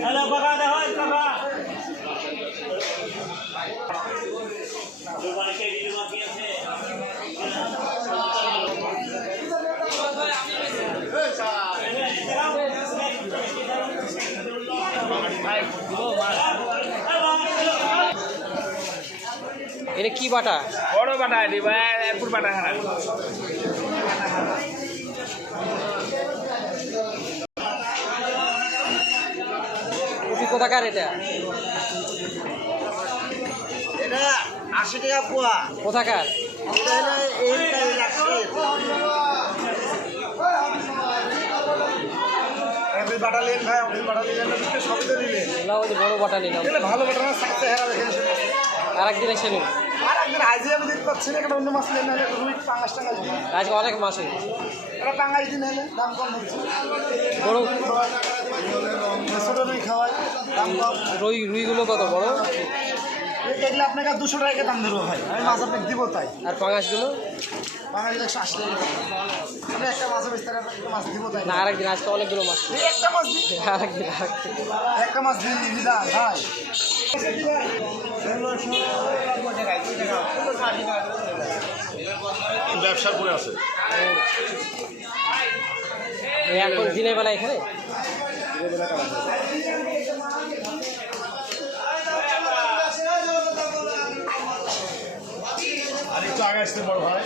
Hello কাকা দেখো কাকা দোকানে কে বাকি আছে এটা কি বাটা? বড় বাটা দিবা এরপুর বাটা হারা কোথাকার এটা? এটা আশি টাকা পোয়া। কোথাকার? বাটা ভাই আপনি বাটা নিলেন সবই তো নিলেন বড় বাটা নিলাম। ভালো বাটা না সাথে হেরা আর একদিন এসে নিন। আর একদিন হাইজি আমি দেখতে পাচ্ছি না একটা অন্য মাছ নেন না রুই পাঙ্গাস টাঙ্গাস দিন আজকে অনেক মাছ হয়েছে। এটা পাঙ্গাস দিন এলে দাম কম হচ্ছে। বড় ছোট রুই খাওয়াই দাম কম রুই রুইগুলো কত বড়? এগুলো আপনাকে দুশো টাকা দাম দেবো ভাই। আমি মাছ আপনাকে দিব তাই। আর পাঙাশগুলো? বাঙালি একশো আশি টাকা আমি একটা মাছ বেচতে মাছ দিব তাই। না আর একদিন আজকে অনেকগুলো মাছ। একটা মাছ দিন। আর একদিন একটা মাছ দিন দিদা ভাই। ব্যবসার করে আছে। এখন দিনের বেলা এখানে? আর একটু আগে আসতে বড় ভাই।